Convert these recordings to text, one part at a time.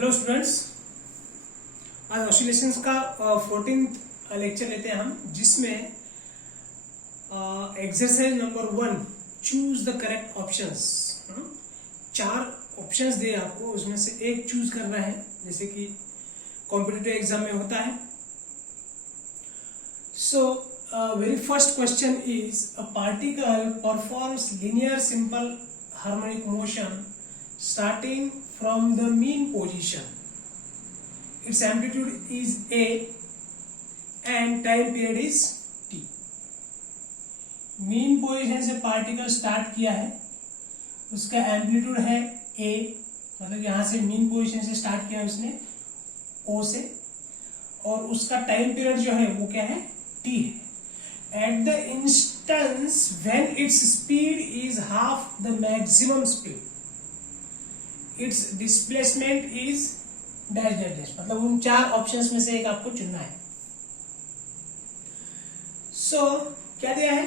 Hello students, आज oscillations का 14th lecture लेते हैं हम, जिसमें exercise number 1 choose the correct options. 4 options दिए आपको, उसमें से एक चूज करना है, जैसे कि कॉम्पिटिटिव एग्जाम में होता है। So very first question is a particle performs linear simple harmonic motion starting from the mean position. Its amplitude is A and time period is T. Mean position से particle start किया है, उसका amplitude है A, मतलब यहां से mean position से start किया उसने O से, और उसका टाइम पीरियड जो है वो क्या है, T है। At the instance when its speed is half the maximum speed, it's displacement is dash dash dash, मतलब उन 4 ऑप्शंस में से एक आपको चुनना है। सो क्या दिया है,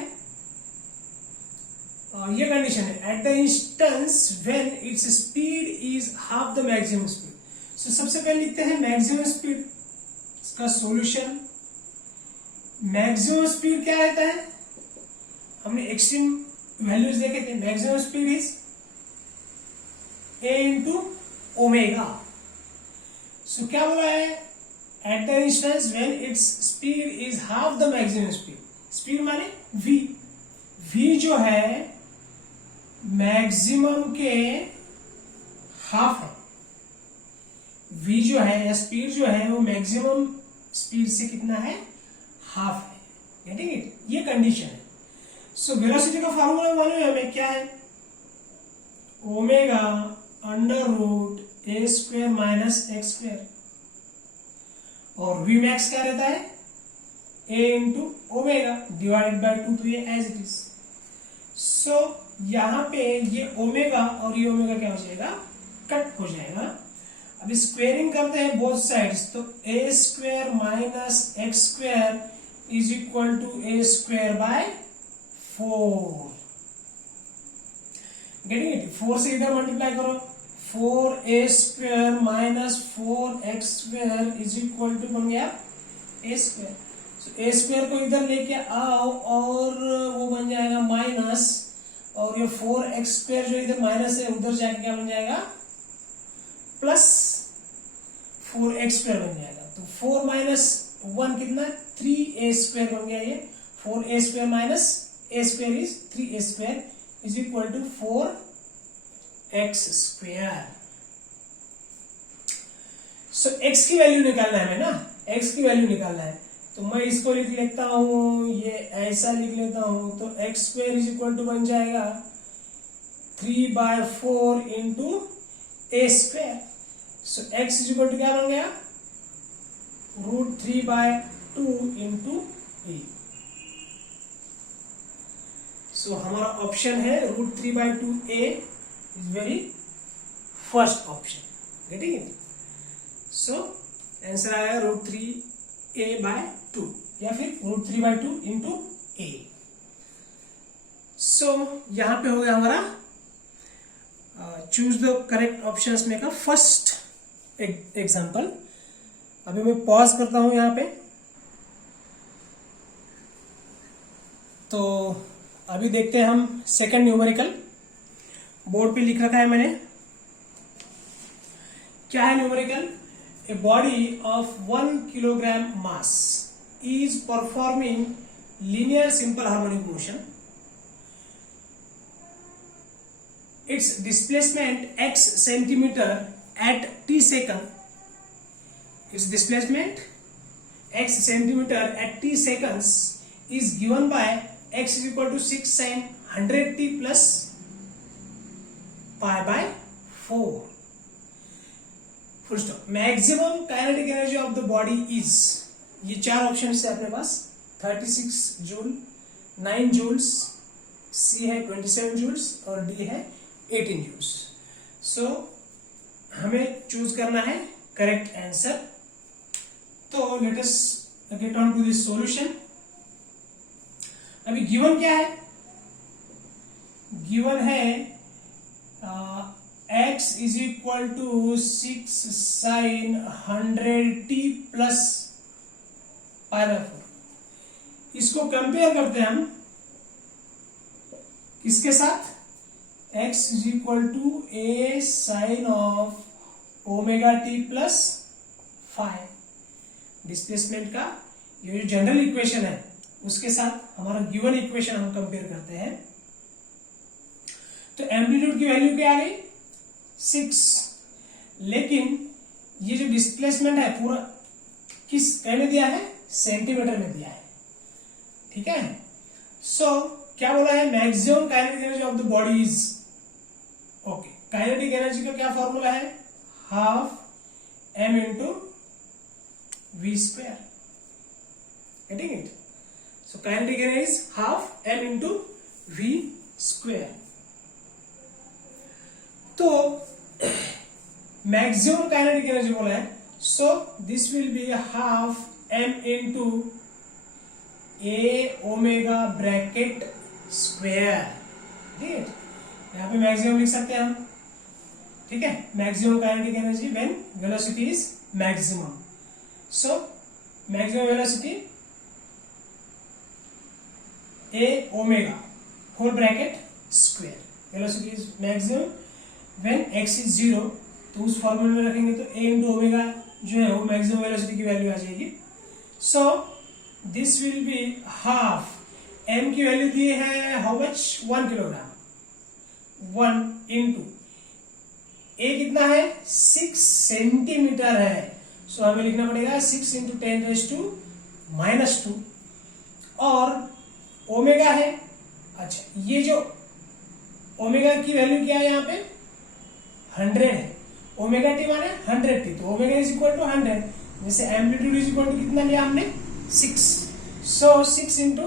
ये कंडीशन है, at the instance when its speed is half the maximum speed. So सबसे पहले लिखते हैं मैक्सिमम स्पीड, इसका सॉल्यूशन। मैक्सिमम स्पीड क्या रहता है, हमने एक्सट्रीम वैल्यूज देखे थे। Maximum speed is A into omega. So क्या बोला है, at the instance when its speed is half the maximum speed. Speed माने v, v जो है मैक्सिमम के हाफ है। v जो है, स्पीड जो है वो मैक्सिमम स्पीड से कितना है, हाफ है। गेटिंग इट, ये कंडीशन है। सो वेलोसिटी का फार्मूला मालूम है हमें, क्या है, ओमेगा अंडर रूट ए स्क्वेयर माइनस एक्स स्क्वेयर, और वी मैक्स क्या रहता है, ए इंटू ओमेगा डिवाइडेड बाय 2, तो ये एज इट इज। सो यहां पे ये ओमेगा और ये ओमेगा क्या हो जाएगा, कट हो जाएगा। अब स्क्वेयरिंग करते हैं बोथ साइड्स, तो a square minus x square is equal to a square by 4। Getting it, 4 से इधर मल्टीप्लाई करो, 4a square minus 4x square is equal to बन गया a square. So a square को इधर लेके आओ और वो बन जाएगा माइनस, और ये 4x स्क्वेयर जो इधर माइनस है उधर जाके क्या बन जाएगा, प्लस 4x स्क्वेयर बन जाएगा। तो 4 माइनस 1 कितना, 3a स्क्वेयर बन गया। ये 4a square minus a square is 3a square is equal to 4x square. So x की वैल्यू निकालना है हमें ना, x की वैल्यू निकालना है, तो मैं इसको लिख लेता हूं, ये ऐसा लिख लेता हूं, तो x square is equal to बन जाएगा 3/4 into a square. So x is equal to क्या बन गया, √3/2 इंटू a। सो हमारा ऑप्शन है √3/2a is very first option. Getting it, so answer आया √3a/2 या फिर √3/2 इंटू a। सो यहां पे हो गया हमारा चूज द करेक्ट ऑप्शंस में का फर्स्ट एग्जांपल। अभी मैं पॉज करता हूं यहां पे। तो अभी देखते हैं हम सेकंड न्यूमेरिकल, बोर्ड पे लिख रखा है मैंने। क्या है numerical, a body of 1 kilogram mass is performing linear simple harmonic motion. Its displacement x centimetre at t second. Its displacement x centimetre at t seconds is given by x is equal to 6 sin 100t plus pi/4। Full stop. Maximum kinetic energy of the body is, ये 4 option है अपने पास, 36 joule, 9 joules, सी है 27 joules और D है 18 joules. सो हमें choose करना है correct answer. तो let us get on to this solution. अभी गिवन क्या है, गिवन है x is equal to 6 sin 100t plus π/4। इसको कंपेयर करते हैं हम किसके साथ, x is equal to a sine of omega T plus 5। Displacement का ये जो जनरल इक्वेशन है उसके साथ हमारा गिवन इक्वेशन हम कंपेयर करते हैं। तो एम्पलीट्यूड की वैल्यू क्या आ गई 6, लेकिन ये जो डिस्प्लेसमेंट है पूरा किस में दिया है, सेंटीमीटर में दिया है। ठीक है, सो क्या बोला है, maximum kinetic energy of the body is, okay, kinetic energy का क्या फॉर्मूला है, half m into v square. Getting it? So kinetic energy is half m into v square. तो मैक्सिमम काइनेटिक एनर्जी बोला है, so this will be half m into a omega bracket square. ठीक है, यहां पे maximum लिख सकते हैं हम। ठीक है, maximum kinetic energy when velocity is maximum. So maximum velocity a omega whole bracket square, velocity is maximum when x is 0। तो उस फॉर्मूले में रखेंगे तो a इंटू ओमेगा जो है वो मैक्सिमम वेलोसिटी की वैल्यू आ जाएगी। सो this will be half, m की वैल्यू दी है how much, 1 kilogram, 1 into a कितना है 6 सेंटीमीटर है। सो हमें लिखना पड़ेगा 6 इंटू 10⁻⁻²। और ओमेगा है, अच्छा ये जो ओमेगा की वैल्यू क्या है यहाँ पे 100 है, ओमेगा टी माने 100t, तो ओमेगा इज इक्वल टू 100। जैसे एम्पलीट्यूड इज इक्वल टू कितना लिया हमने 6, सो 6 इंटू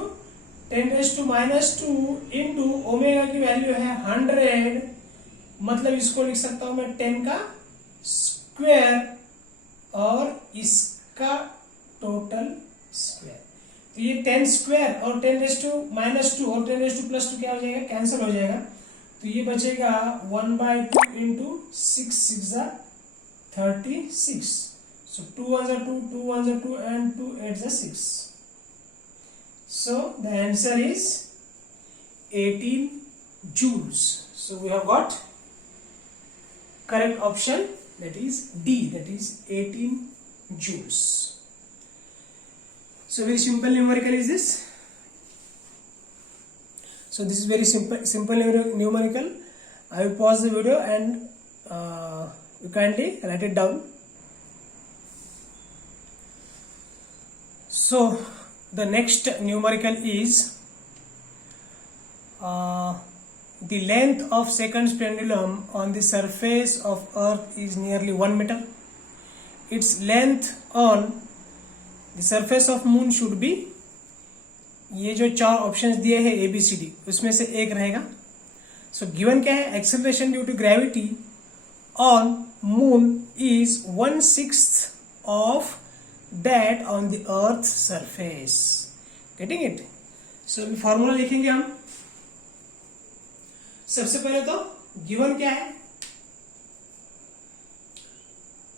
10⁻² इंटू ओमेगा की वैल्यू है 100, मतलब इसको लिख सकता हूं मैं 10 का स्क्वायर और इसका टोटल स्क्वायर। तो ये 10 स्क्वायर और 10⁻² और 10⁻+2 क्या हो जाएगा, कैंसिल हो जाएगा। तो ये बचेगा 1/2 into 6 6 36। So 2 1s are 2, 2 1s are 2, and 2 8s are 6. So the answer is 18 joules. So we have got correct option, that is D, that is 18 joules. So very simple numerical is this. So this is very simple numerical. I will pause the video and you kindly write it down. So the next numerical is the length of second's pendulum on the surface of Earth is nearly 1 meter. Its length on the surface of Moon should be, ये जो 4 options दिए हैं ABCD उसमें से एक रहेगा। सो given क्या है, acceleration due to gravity on moon is 1/6 of that on the earth surface. Getting it? So formula लिखेंगे हम। सबसे पहले तो गिवन क्या है,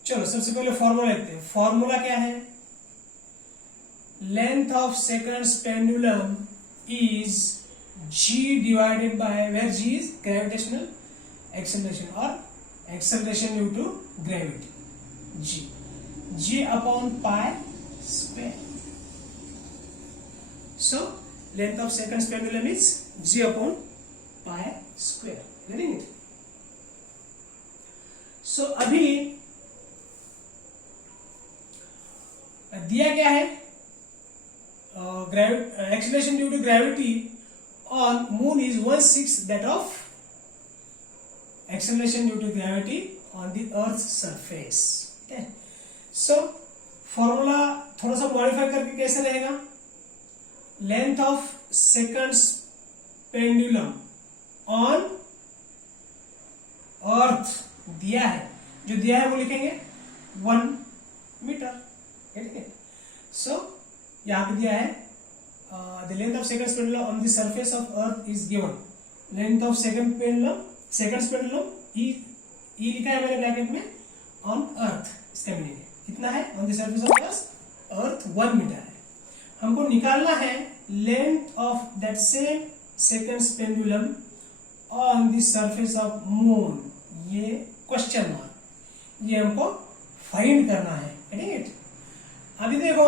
चलो सबसे पहले फॉर्मूला लिखते हैं। फॉर्मूला क्या है, length of second's pendulum is g divided by, where g is gravitational acceleration or acceleration due to gravity, g upon pi square. So length of second's pendulum is g upon pi square. Getting it? So अभी दिया क्या है, acceleration due to gravity on moon is 1/6 that of acceleration due to gravity on the earth's surface. Okay, so formula थोड़ा सा modify करके कैसे रहेगा, length of seconds pendulum on अर्थ दिया है, जो दिया है वो लिखेंगे 1 मीटर। ठीक है, सो यहां पे दिया है the length of seconds pendulum on the surface of earth is given. Length of seconds pendulum E लिखा है मैंने ब्रैकेट में, ऑन अर्थ, इसका मीनिंग है कितना है, on the surface of earth 1 metre है। हमको निकालना है length of that same second pendulum on the surface of moon, ये क्वेश्चन मार्क, ये हमको फाइंड करना है, ठीक है। अभी देखो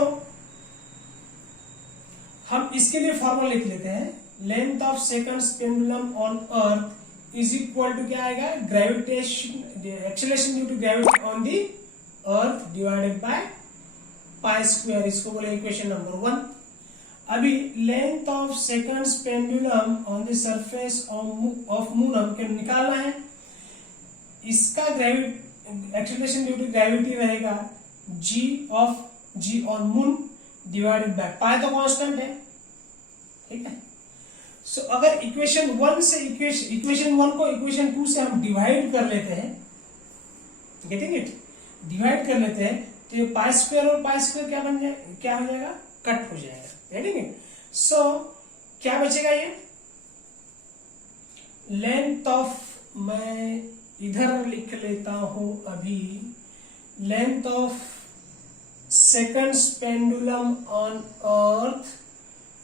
हम इसके लिए फॉर्मूला लिख लेते हैं, length of second pendulum on earth is equal to क्या आएगा, gravitation acceleration due to gravity on the earth divided by pi square, इसको बोले इक्वेशन नंबर 1। अभी length of second pendulum on the surface of moon हमको निकालना है, इसका acceleration due to gravity रहेगा G on moon divided by pi, तो constant है, ठीक है। सो अगर इक्वेशन 1 से इक्वेशन 1 को इक्वेशन 2 से हम डिवाइड कर लेते हैं, गेटिंग इट, डिवाइड कर लेते हैं, तो ये पाई स्क्वायर और पाई स्क्वायर क्या हो जाएगा, कट हो जाएगा, गेटिंग इट। सो क्या बचेगा, ये लेंथ ऑफ, मैं इधर लिख लेता हूं अभी, length of second pendulum on earth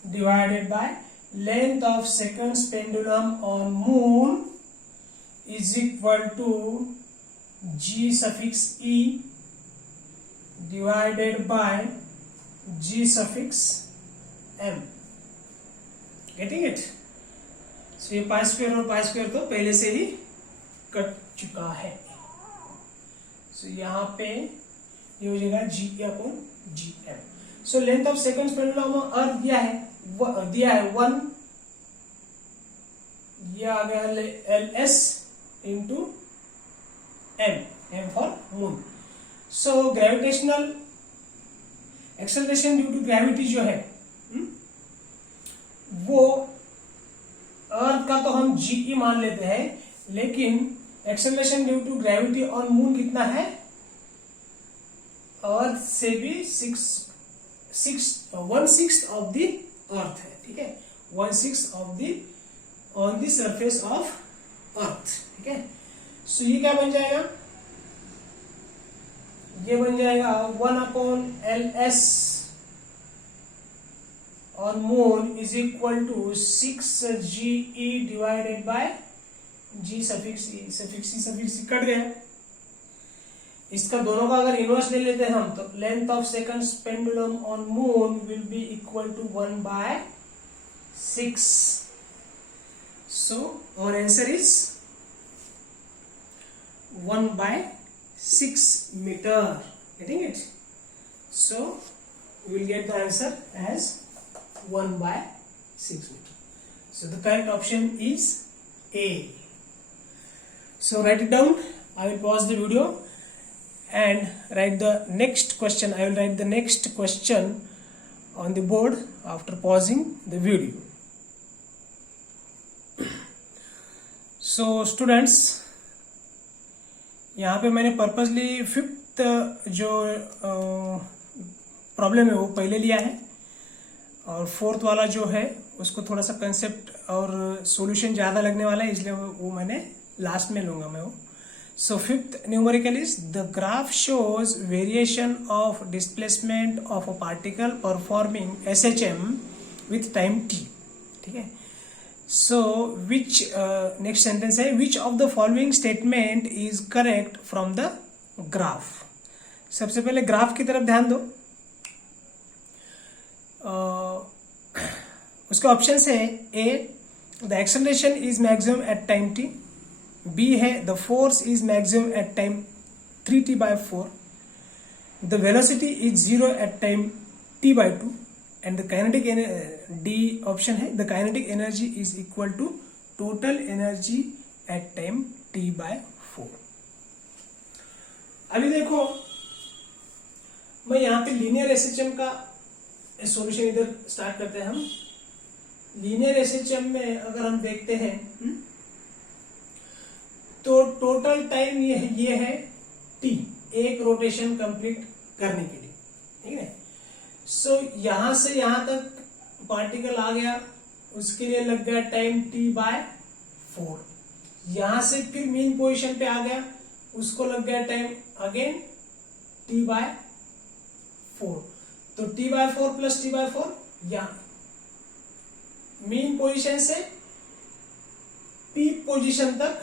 divided by length of second pendulum on moon is equal to G suffix E divided by ji suffix M, getting it. So ये पाई स्क्वायर और pi square तो पहले से ही cut चुका है। सो यहां पे ये हो जाएगा G upon G M. So length of second pendulum earth दिया है 1, ये आ गया L S into M for moon. So gravitational acceleration due to gravity जो है वो अर्थ का तो हम जी मान लेते हैं, लेकिन acceleration due to gravity on moon कितना है, अर्थ से भी 1/6 ऑफ द अर्थ है, ठीक है, 1/6 of the on the surface of अर्थ, ठीक है। सो ये क्या बन जाएगा, ये बन जाएगा 1/LS on moon is equal to 6GE divided by ji suffix e, suffix e cut गया। इसका दोनों का अगर इनवर्स ले लेते हैं हम, तो length of second pendulum on moon will be equal to 1/6। So our answer is 1/6 metre, getting it. So we will get the answer as 1/6 meter. So the correct option is A. So write it down. I will pause the video and write the next question. I will write the next question on the board after pausing the video. So students, यहाँ पे मैंने purposely 5th जो problem है वो पहले लिया है, और 4th वाला जो है उसको थोड़ा सा कंसेप्ट और सॉल्यूशन ज़्यादा लगने वाला है, इसलिए वो मैंने लास्ट में लूँगा मैं वो। सो 5th numerical is the graph shows variation of displacement of a particle performing SHM with time t, ठीक है। सो विच नेक्स्ट सेंटेंस है, which of the following statement is correct from the graph. सबसे पहले ग्राफ की तरफ ध्यान दो। उसके ऑप्शन है A, the acceleration is maximum at time t, B है the force is maximum at time 3t/4, the velocity is 0 at time t/2, and the kinetic D option है the kinetic energy is equal to total energy at time t/4। अभी देखो मैं यहां पे linear SHM का solution इधर start करते हैं हम। लीनियर एसएचएम में अगर हम देखते हैं तो टोटल टाइम ये है t, एक रोटेशन कंप्लीट करने के लिए, ठीक है। सो यहां से यहां तक पार्टिकल आ गया, उसके लिए लग गया टाइम t/4। यहां से फिर मेन पोजीशन पे आ गया, उसको लग गया टाइम अगेन T/4। तो T/4 प्लस T/4 या मीन पोजीशन से P पोजीशन तक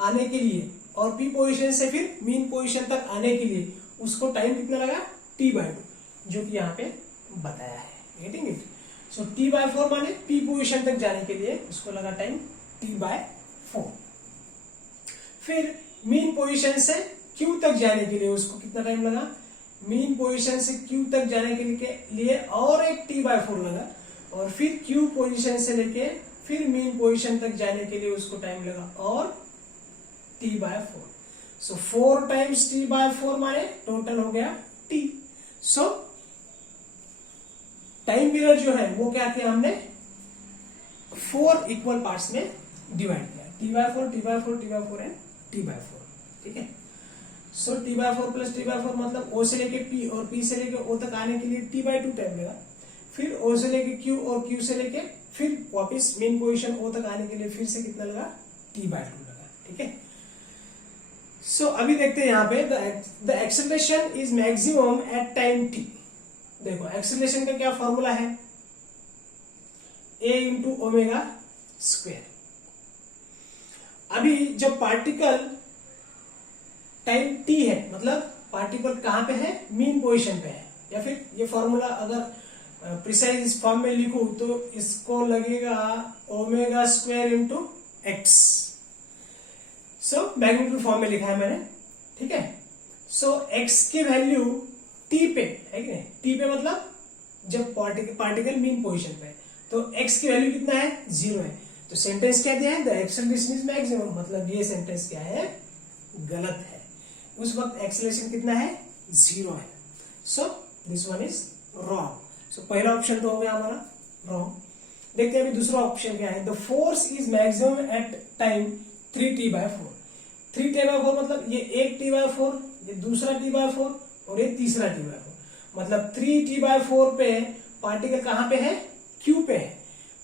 आने के लिए और P पोजीशन से फिर मीन पोजीशन तक आने के लिए उसको टाइम कितना लगा T/2, जो कि यहाँ पे बताया है। Getting it? सो T/4 माने P पोजीशन तक जाने के लिए उसको लगा टाइम T/4। फिर मीन पोजीशन से Q तक जाने के लिए उसको कितना टाइम लगा, मीन पोजीशन से Q तक जाने के लिए और एक T/4 लगा, और फिर Q पोजीशन से लेके फिर मीन पोजीशन तक जाने के लिए उसको टाइम लगा और T/4। सो 4 टाइम्स T/4 माने टोटल हो गया T। सो टाइम पीरियड जो है वो क्या किया हमने 4 इक्वल पार्ट्स में डिवाइड किया, T/4 T/4 T/4 and T/4। ठीक है? सो T/4 प्लस T/4 मतलब O से लेके P और P से लेके O तक आने के लिए T/2 टाइम लगा, फिर O से लेके Q और Q से लेके फिर वापस मेन पोजीशन O तक आने के लिए फिर से कितना लगा T/2 लगा। ठीक है? सो अभी देखते हैं यहाँ पे the acceleration is maximum at time T। देखो एक्सेलरेशन का क्या फॉर्मूला है, a इंटू ओमेगा स्क्वेयर। अभी जब पार्टिकल टाइम T है मतलब पार्टिकल कहां पे है, मीन पोजीशन पे है, या फिर ये फॉर्मूला अगर प्रिसाइज इस फॉर्म में लिखूं तो इसको लगेगा omega square into x. So magnitude form में लिखा है मैंने। ठीक है? सो x की वैल्यू t पे है कि नहीं, t पे मतलब जब पार्टिकल मीन पोजीशन पे है तो x की वैल्यू कितना है 0 है। तो सेंटेंस क्या दिया है, द एक्सेलरेशन इज मैक्सिमम, मतलब ये सेंटेंस क्या है, गलत है। उस वक्त एक्सेलरेशन कितना है 0 है। So this one is wrong. So पहला ऑप्शन तो हो गया हमारा रॉन्ग। देखते हैं अभी दूसरा ऑप्शन क्या है, the force is maximum at time 3T/4। 3T/4 मतलब ये एक T/4, ये दूसरा T/4 और ये तीसरा T/4, मतलब 3T/4 पे पार्टिकल कहां पे है, Q पे है,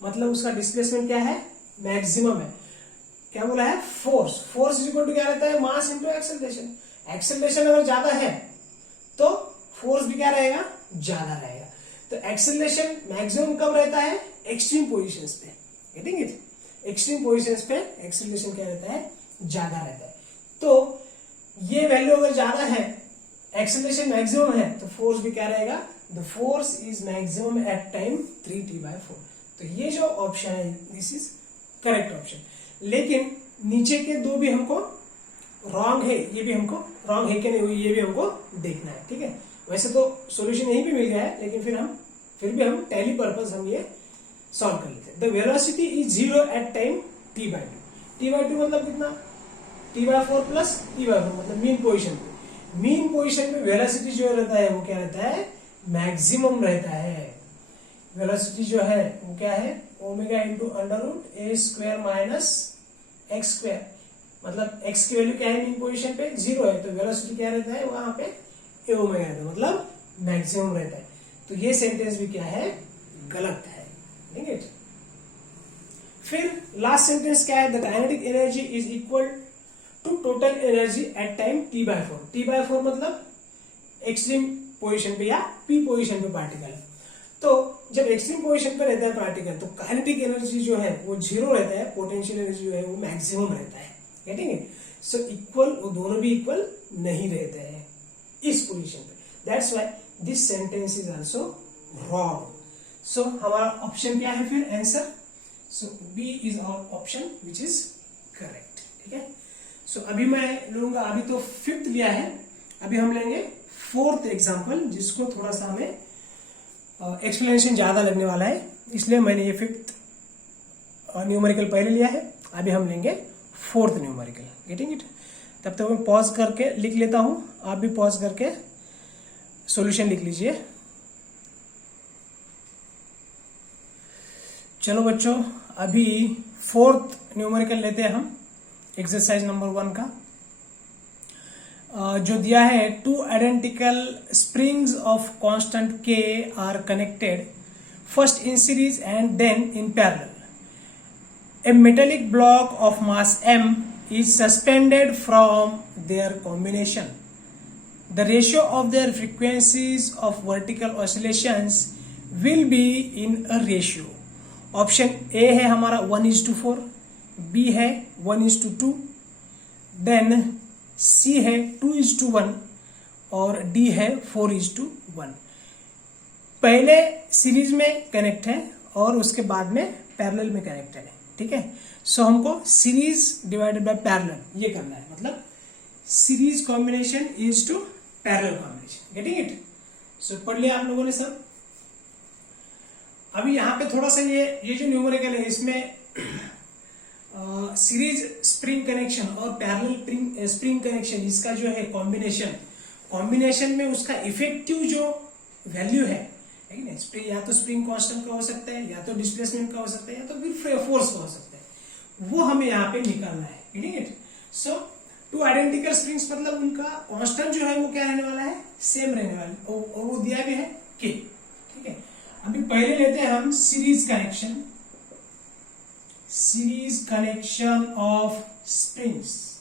मतलब उसका डिस्प्लेसमेंट क्या है, मैक्सिमम है। क्या बोला है, फोर्स इज इक्वल टू क्या रहता है, मास इंटू एक्सेलरेशन। एक्सेलरेशन अगर ज्यादा है तो फोर्स भी क्या रहेगा, ज्यादा रहेगा। तो एक्सेलरेशन मैक्सिमम कब रहता है, एक्सट्रीम पोजीशंस पे। Getting it? एक्सट्रीम पोजीशंस पे एक्सेलरेशन क्या रहता है, ज्यादा रहता है। तो ये वैल्यू अगर ज्यादा है, एक्सेलरेशन मैक्सिमम है, तो फोर्स भी क्या रहेगा, the force is maximum at time 3T/4। तो ये जो ऑप्शन है दिस इज करेक्ट ऑप्शन। लेकिन नीचे के दो भी हमको रॉन्ग है, ये भी हमको रॉन्ग है कि नहीं ये भी हमको देखना है। ठीक है? वैसे तो सॉल्यूशन यहीं पे मिल गया है, लेकिन फिर भी हम टैली पर्पस हम ये सॉल्व कर लेते हैं। The velocity is 0 at time T/2। T/2 मतलब कितना, T/4 प्लस T/4 मतलब मीन पोजीशन पे। मीन पोजीशन पे वेलोसिटी जो रहता है वो क्या रहता है, मैक्सिमम रहता है। वेलोसिटी जो है वो क्या है, omega into √a square minus x square, मतलब x की वैल्यू क्या है मीन पोजीशन पे 0 है, तो वेलोसिटी क्या रहता है वहां पे a ओमेगा रहता है, मतलब मैक्सिमम रहता है। तो ये सेंटेंस भी क्या है, गलत है। ठीक है? फिर लास्ट सेंटेंस क्या है, the kinetic energy is equal to total energy at time T/4। T/4 मतलब एक्सट्रीम पोजीशन पे या P पोजीशन पे पार्टिकल। तो जब एक्सट्रीम पोजीशन पे रहता है पार्टिकल तो काइनेटिक एनर्जी जो है वो 0 रहता है, पोटेंशियल एनर्जी जो है वो मैक्सिमम रहता है। Getting it? सो इक्वल, वो दोनों भी इक्वल नहीं रहते हैं इस पोजीशन पे। That's why this sentence is also wrong. So हमारा ऑप्शन क्या है फिर answer, so B is our option which is correct. ठीक है? सो अभी मैं लूंगा, अभी तो 5th लिया है, अभी हम लेंगे 4th एग्जाम्पल, जिसको थोड़ा सा हमें एक्सप्लेनेशन ज्यादा लगने वाला है, इसलिए मैंने ये 5th न्यूमेरिकल पहले लिया है। अभी हम लेंगे 4th न्यूमेरिकल। Getting it? तब तक मैं पॉज करके लिख लेता हूं, आप भी पॉज करके सॉल्यूशन लिख लीजिए। चलो बच्चों, अभी 4th न्यूमेरिकल लेते हैं हम, एक्सरसाइज नंबर 1 का। जो दिया है, 2 identical springs of constant K are connected, first in series and then in parallel. A metallic block of mass M is suspended from their combination. The ratio of their frequencies of vertical oscillations will be in a ratio. Option A है हमारा 1:4, B है 1:2, then सी है 2:1 और D है 4:1. पहले series में connect है और उसके बाद में पैरेलल में कनेक्टेड है. ठीक है, सो हमको सीरीज डिवाइडेड बाय पैरेलल ये करना है, मतलब series combination is to parallel combination. Getting it? So पढ़ लिया आप लोगों ने सब. अभी यहाँ पे थोड़ा सा ये जो न्यूमेरिकल है इसमें सीरीज स्प्रिंग कनेक्शन और पैरेलल स्प्रिंग कनेक्शन, इसका जो है कॉम्बिनेशन में उसका इफेक्टिव जो वैल्यू है ना, स्प्रिंग या तो स्प्रिंग कांस्टेंट का हो सकता है, या तो डिस्प्लेसमेंट का हो सकता है, या तो फिर फोर्स का हो सकता है, वो हमें यहाँ पे निकालना है. Getting it? So two identical springs मतलब उनका कांस्टेंट जो है वो क्या रहने वाला है, सेम रहने वाला है, और वो दिया भी है के. ठीक है, अभी पहले लेते हैं हम सीरीज कनेक्शन ऑफ स्प्रिंग्स.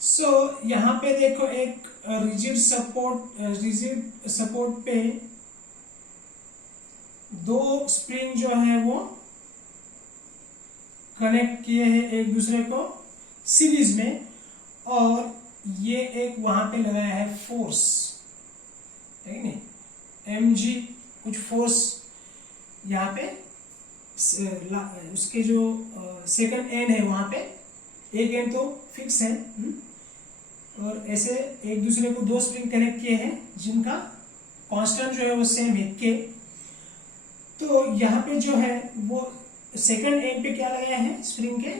सो यहां पे देखो एक रिजिड सपोर्ट पे दो स्प्रिंग जो है वो कनेक्ट किए हैं एक दूसरे को सीरीज में, और ये एक वहां पे लगाया है फोर्स, ठीक है, mg कुछ फोर्स यहाँ पे उसके जो सेकंड एंड है वहां पे एक एंड तो फिक्स है, और ऐसे एक दूसरे को दो स्प्रिंग कनेक्ट किए हैं जिनका कांस्टेंट जो है वो सेम है के. तो यहाँ पे जो है वो सेकंड एंड पे क्या लगाया है, स्प्रिंग के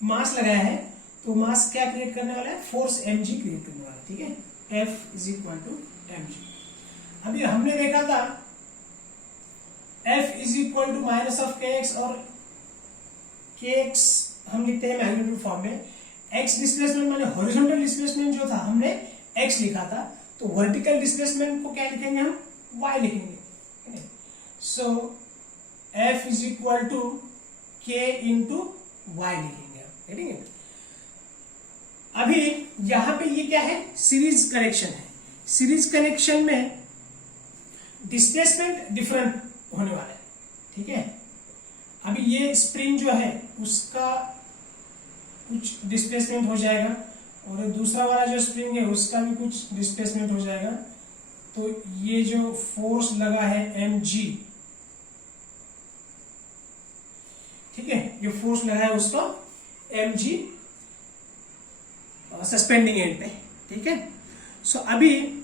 मास लगाया है, तो मास क्या क्रिएट करने वाला है, फोर्स mg क्रिएट करने वाला है. ठीक है, F is equal to mg. अभी हमने देखा था F is equal to minus of kx, और kx हम लिखते हैं मैग्नीट्यूड फॉर्म में. x डिस्प्लेसमेंट माने हॉरिजॉन्टल डिस्प्लेसमेंट जो था हमने x लिखा था, तो वर्टिकल डिस्प्लेसमेंट को क्या लिखेंगे हम, y लिखेंगे. So F is equal to k into y लिखेंगे. ठीक है, अभी यहां पे ये क्या है, सीरीज कनेक्शन है. सीरीज कनेक्शन में डिस्प्लेसमेंट डिफरेंट होने वाला है. ठीक है, अभी ये स्प्रिंग जो है उसका कुछ डिस्प्लेसमेंट हो जाएगा, और दूसरा वाला जो स्प्रिंग है उसका भी कुछ डिस्प्लेसमेंट हो जाएगा. तो ये जो फोर्स लगा है mg, ठीक है, ये फोर्स लगा है उसको mg सस्पेंडिंग एंड पे. ठीक है, सो अभी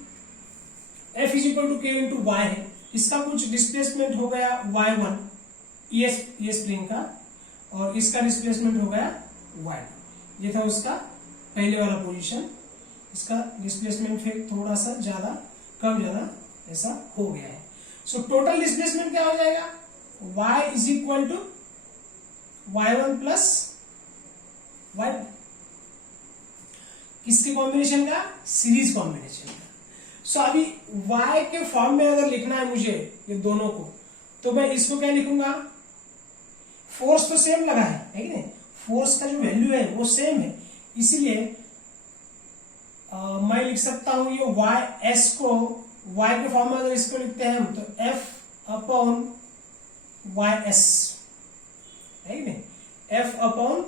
F इज इक्वल टू के इंटू वाई है, इसका कुछ डिस्प्लेसमेंट हो गया y1 ये स्प्रिंग का, और इसका डिस्प्लेसमेंट हो गया y2. ये था उसका पहले वाला पोजीशन, इसका डिस्प्लेसमेंट फिर थोड़ा सा ज्यादा कम ज्यादा ऐसा हो गया है. सो टोटल डिस्प्लेसमेंट क्या हो जाएगा, y is equal to y1 plus y2. किसके कॉम्बिनेशन का, सीरीज कॉम्बिनेशन का. सो अभी y के फॉर्म में अगर लिखना है मुझे ये दोनों को, तो मैं इसको क्या लिखूंगा, फोर्स तो सेम लगा है कि नहीं, फोर्स का जो वैल्यू है वो सेम है, इसीलिए मैं लिख सकता हूं ये y s को, y के फॉर्म में अगर इसको लिखते हैं हम तो F अपॉन y s है कि नहीं, F अपॉन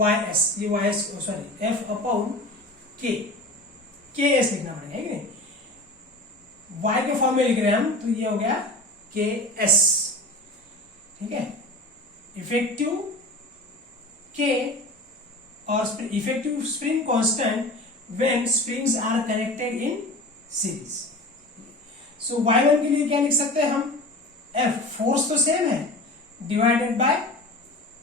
y s, ये y s sorry F upon k s लिखना पड़ेगा है कि नहीं. y के फॉर्म में लिख रहे हैं हम, तो ये हो गया k s. ठीक है, इफेक्टिव k और effective spring constant when springs are connected in series. So y1 के लिए क्या लिख सकते हैं हम, F फोर्स तो सेम है डिवाइडेड बाय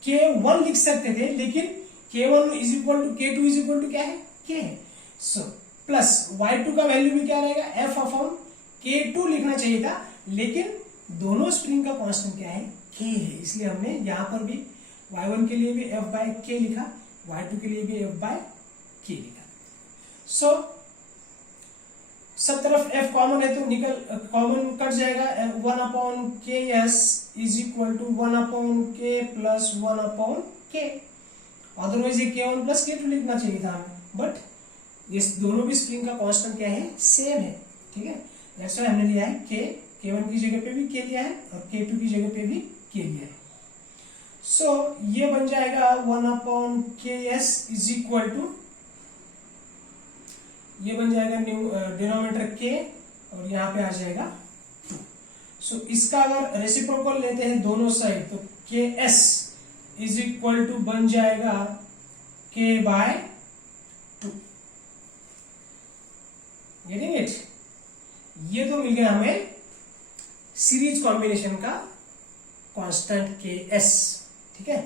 k1 लिख सकते थे, लेकिन k1 is equal to k2 is equal to क्या है, k है. सो प्लस y2 का वैल्यू भी क्या रहेगा, F अपॉन k2 लिखना चाहिए था, लेकिन दोनों स्प्रिंग का कांस्टेंट क्या है, k है, इसलिए हमने यहां पर भी y1 के लिए भी F बाय k लिखा, y2 के लिए भी F बाय k लिखा. सो सब तरफ F कॉमन है तो निकल कॉमन कट जाएगा, 1/KS is equal to 1/K plus 1/K। Otherwise ये K1 प्लस K2 लिखना चाहिए था हमें, बट ये दोनों भी स्प्रिंग का कांस्टेंट क्या है, सेम है, ठीक है। दैट्स व्हाई हमने लिया है K1 की जगह पे भी K लिया है और K2 की जगह पे भी K लिया है। सो ये बन जाएगा 1/KS इज इक्वल टू, ये बन जाएगा डिनोमिनेटर K और यहाँ पे आ जाएगा 2। सो इसका अगर रेसिप्रोकल लेते हैं दोनों साइड तो KS इज इक्वल टू बन जाएगा K/2। Getting it? ये तो मिल गया हमें सीरीज कॉम्बिनेशन का कांस्टेंट KS, ठीक है।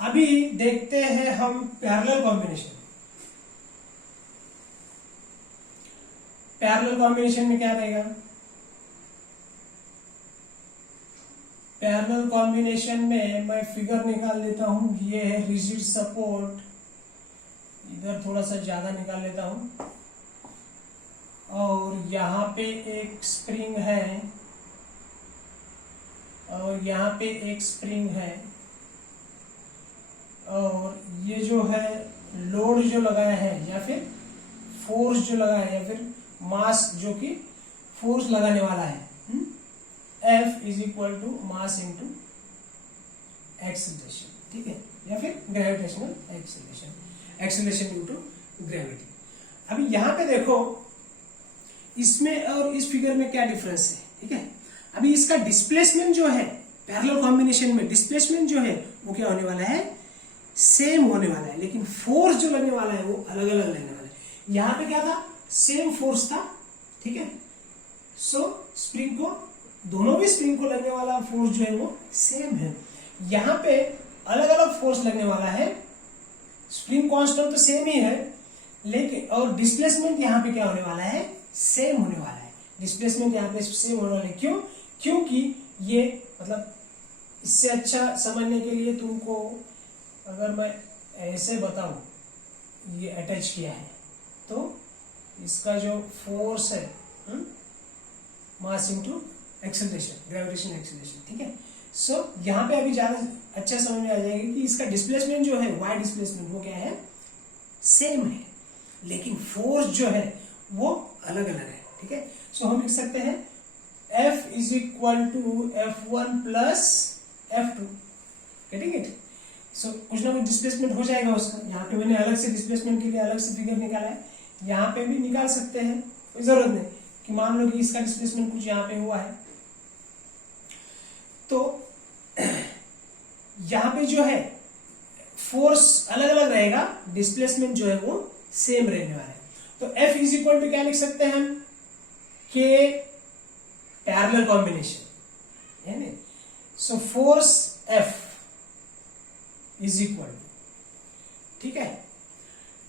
अभी देखते हैं हम पैरेलल कॉम्बिनेशन। पैरेलल कॉम्बिनेशन में क्या रहेगा? पैरेलल कॉम्बिनेशन में मैं फिगर निकाल लेता हूं, ये है रिजिड सपोर्ट, इधर थोड़ा सा ज्यादा निकाल लेता हूं, और यहाँ पे एक स्प्रिंग है और यहाँ पे एक स्प्रिंग है, और ये जो है लोड जो लगाया है या फिर फोर्स जो लगाया है या फिर मास जो कि फोर्स लगाने वाला है, F is equal to mass into acceleration, ठीक है, या फिर gravitational acceleration, acceleration due to gravity. अभी यहाँ पे देखो इसमें और इस फिगर में क्या डिफरेंस है, ठीक है। अभी इसका डिस्प्लेसमेंट जो है पैरेलल कॉम्बिनेशन में, डिस्प्लेसमेंट जो है वो क्या होने वाला है, सेम होने वाला है, लेकिन फोर्स जो लगने वाला है वो अलग अलग लगने वाला है। यहाँ पे क्या था, सेम फोर्स था, ठीक है। सो स्प्रिंग को, दोनों भी स्प्रिंग को लगने वाला फोर्स जो है वो सेम है। यहाँ पे अलग अलग फोर्स लगने वाला है, स्प्रिंग कांस्टेंट तो सेम ही है, लेकिन और डिस्प्लेसमेंट यहाँ पे क्या होने वाला है, सेम होने वाला है। डिस्प्लेसमेंट यहाँ पे सेम होने वाला है, क्यों? क्योंकि ये मतलब इससे अच्छा समझने के लिए तुमको अगर मैं ऐसे बताऊं, ये अटैच किया है तो इसका जो फोर्स है mass into acceleration, gravitation acceleration, ठीक है। सो यहाँ पे अभी ज्यादा अच्छा समझ में आ जाएगा कि इसका डिस्प्लेसमेंट जो है, वाई डिस्प्लेसमेंट, वो क्या है, सेम है, लेकिन फोर्स जो है वो अलग अलग है, ठीक है। सो हम लिख सकते हैं F is equal to F1 plus F2, getting it? So कुछ ना कुछ डिस्प्लेसमेंट हो जाएगा उसका। यहाँ पे मैंने अलग से डिस्प्लेसमेंट के लिए अलग से फिगर निकाला है, यहाँ पे भी निकाल सकते हैं, कोई जरूरत नहीं कि मान लो कि इसका डिस्प्लेसमेंट कुछ यहाँ पे हुआ है तो यहाँ पे जो है फोर्स अलग अलग रहेगा, डिस्प्लेसमेंट जो है वो सेम रहने वाला है। तो F इज इक्वल टू क्या लिख सकते हैं हम, K पैरेलल कॉम्बिनेशन, है ना। So force F is equal to, ठीक है,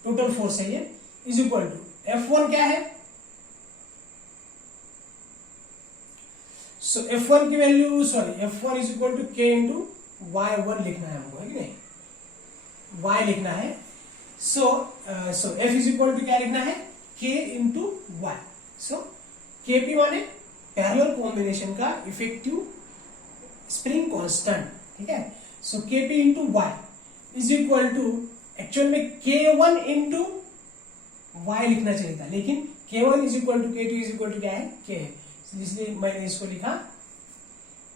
टोटल फोर्स है ये, इज इक्वल टू F1 क्या है, सो F1 की value, sorry, F1 is equal to K into Y1 लिखना है हमको, है कि नहीं, Y लिखना है। So F is equal to क्या लिखना है, K into Y। So Kp माने पैरेलल कॉम्बिनेशन का इफेक्टिव स्प्रिंग कांस्टेंट, ठीक है। So Kp into Y is equal to, actual में K1 इंटू Y लिखना चाहिए था, लेकिन K1 is equal to K2 is equal to क्या है, K है, इसलिए मैंने इसको लिखा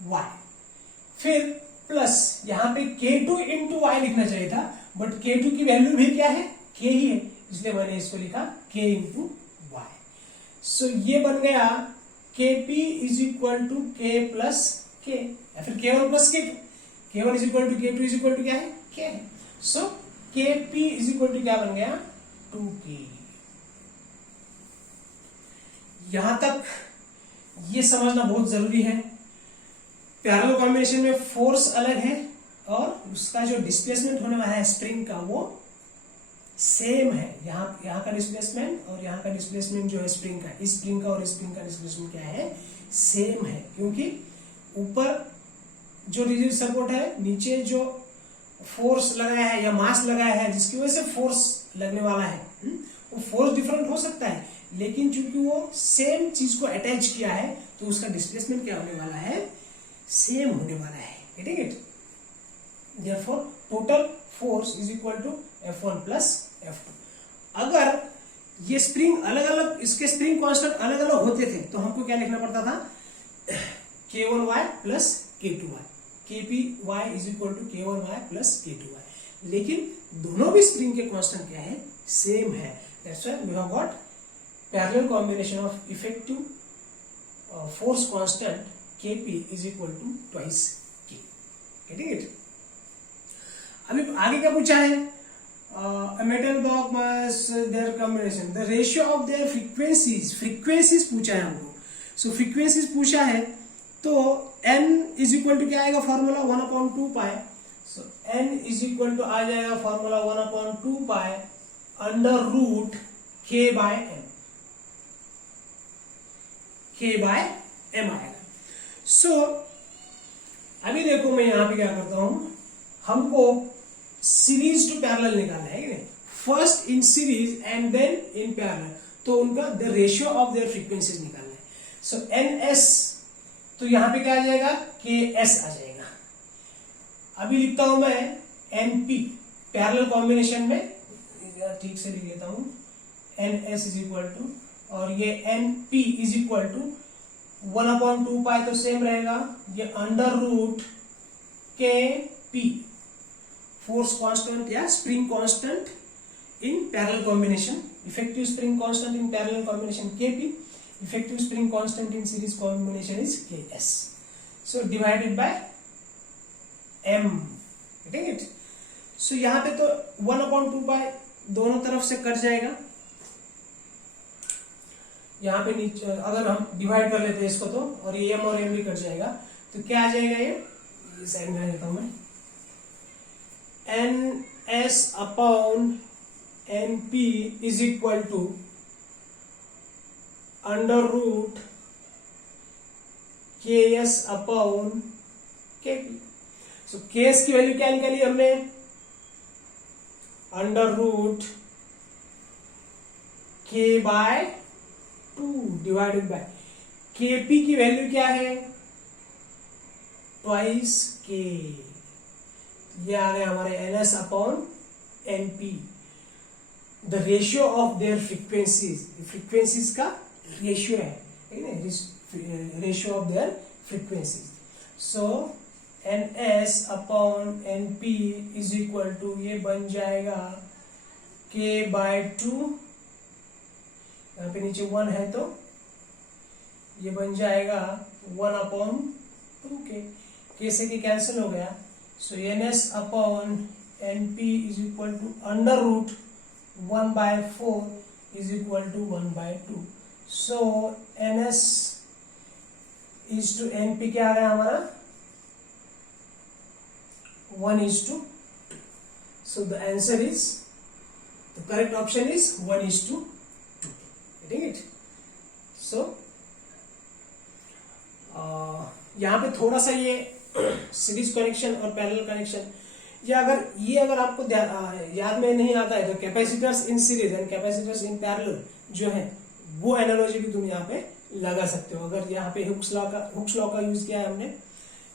Y। फिर प्लस यहाँ पे K2 इंटू Y लिखना चाहिए था, बट K2 की वैल्यू भी क्या है, K ही है, इसलिए मैंने इसको लिखा K इंटू Y। सो ये बन गया Kp is equal to K plus K, या फिर K1 plus K2। K1 is equal to K2 is equal to क्या है, K है। So Kp is equal to क्या बन गया, 2K। यहां तक ये समझना बहुत जरूरी है। पैरेलल कॉम्बिनेशन में फोर्स अलग है और उसका जो डिस्प्लेसमेंट होने वाला है स्प्रिंग का वो सेम है। यहाँ का डिस्प्लेसमेंट और यहाँ का डिस्प्लेसमेंट जो है स्प्रिंग का, इस स्प्रिंग का और इस स्प्रिंग का डिस्प्लेसमेंट क्या है, सेम है, क्योंकि ऊपर जो रिजिड सपोर्ट है, नीचे जो फोर्स लगाया है या मास लगाया है जिसकी वजह से फोर्स लगने वाला है, वो फोर्स डिफरेंट हो सकता है, लेकिन चूंकि वो सेम चीज को अटैच किया है तो उसका डिस्प्लेसमेंट क्या होने वाला है, सेम होने वाला है, getting it. Therefore total force is equal to F1 plus F2। अगर ये स्प्रिंग अलग अलग, इसके स्प्रिंग कांस्टेंट अलग अलग होते थे तो हमको क्या लिखना पड़ता था, K1y plus K2y, KPy is equal to K1y plus K2y। लेकिन दोनों भी स्प्रिंग के कांस्टेंट क्या है, सेम है। That's why we have got parallel combination of effective force constant Kp is equal to twice K, getting it. अभी आगे क्या पूछा है, metal block mass their combination, the ratio of their frequencies पूछा है हमको। सो फ्रीक्वेंसीज पूछा है तो n इज इक्वल टू क्या आएगा formula 1/2 pi. So n is equal to आ जाएगा formula 1/2 pi under root k by m आएगा। सो अभी देखो मैं यहां पे क्या करता हूं, हमको सीरीज टू पैरेलल निकालना है कि नहीं, first in series and then in parallel, तो उनका the ratio of their frequencies निकालना है। सो ns तो यहां पे क्या आ जाएगा, ks आ जाएगा। अभी लिखता हूं मैं np पैरेलल कॉम्बिनेशन में, ठीक से लिख लेता हूं, ns इज इक्वल टू, और ये np is equal to 1/2 pi तो सेम रहेगा, ये under root kp force constant या spring constant in parallel combination, effective spring constant in parallel combination Kp, effective spring constant in series combination is Ks। So divided by m, getting it. So यहां पे तो 1/2 पाई दोनों तरफ से cut जाएगा, यहां पे नीचे अगर हम डिवाइड कर लेते हैं इसको तो, और ये m और m भी कट जाएगा, तो क्या आ जाएगा, ये साइड में आ जाता हूं मैं, ns upon np is equal to under root ks upon kp। So ks की वैल्यू क्या निकाली हमने, under root k by 2 divided by kp की वैल्यू क्या है, ट्वाइस k। ये आ गया हमारे ns upon np, the ratio of their frequencies, frequencies का रेशियो है, ratio of their frequencies. So ns upon np is equal to, ये बन जाएगा k बाय 2, यहाँ पे नीचे 1 है तो ये बन जाएगा 1/2k, k से के कैंसिल हो गया। So ns upon np is equal to under root 1/4 is equal to 1/2। So ns is to np क्या आ गया हमारा, 1:2। So the answer is, the correct option is 1:2, getting it। So यहां पे थोड़ा सा ये सीरीज कनेक्शन और पैरेलल कनेक्शन, या अगर आपको याद में नहीं आता है तो capacitors in series and capacitors in parallel जो है वो एनालॉजी भी तुम यहाँ पे लगा सकते हो। अगर यहाँ पे हुक्स लॉ का यूज किया है हमने,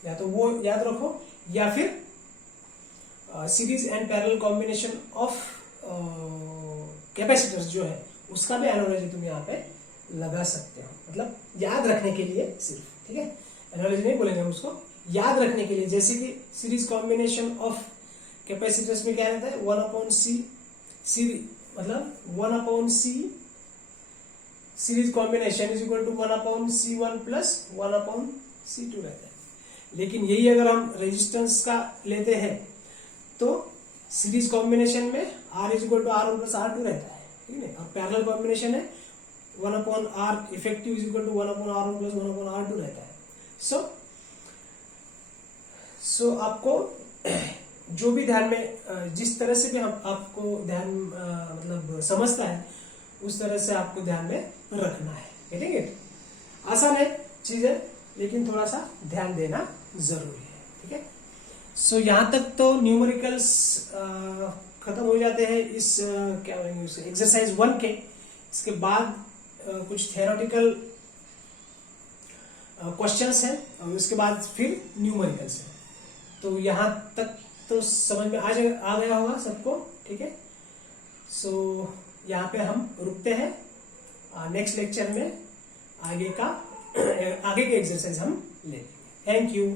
या तो वो याद रखो, या फिर series and parallel combination of capacitors जो है उसका भी एनालॉजी तुम यहाँ पे लगा सकते हो, मतलब याद रखने के लिए सिर्फ, ठीक है, एनालॉजी नहीं बोलेंगे हम उसको, याद रखने के लिए। जैसे कि सीरीज कॉम्बिनेशन ऑफ कैपेसिटर्स में क्या रहता है, 1/c मतलब 1/c series combination is equal to 1/c1 plus 1/c2 रहता है। लेकिन यही अगर हम रेजिस्टेंस का लेते हैं तो सीरीज कॉम्बिनेशन में R is equal to R1 plus R2 रहता है, ठीक है, और पैरेलल कॉम्बिनेशन है 1/R effective is equal to 1/R1 plus 1/R2 रहता है। सो आपको जो भी ध्यान में, जिस तरह से भी हम आपको ध्यान मतलब समझता है उस तरह से आपको ध्यान में रखना है, ठीक है। आसान है चीजें, लेकिन थोड़ा सा ध्यान देना जरूरी है, ठीक है। सो यहां तक तो न्यूमेरिकल्स खत्म हो जाते हैं इस क्या बोलेंगे उसे एक्सरसाइज 1 के। इसके बाद कुछ थियोरेटिकल क्वेश्चंस हैं और उसके बाद फिर न्यूमेरिकल्स हैं। तो यहाँ तक तो समझ में आ गया होगा सबको, ठीक है। सो यहाँ पे हम रुकते हैं, नेक्स्ट लेक्चर में आगे के एक्सरसाइज हम लेंगे। Thank you.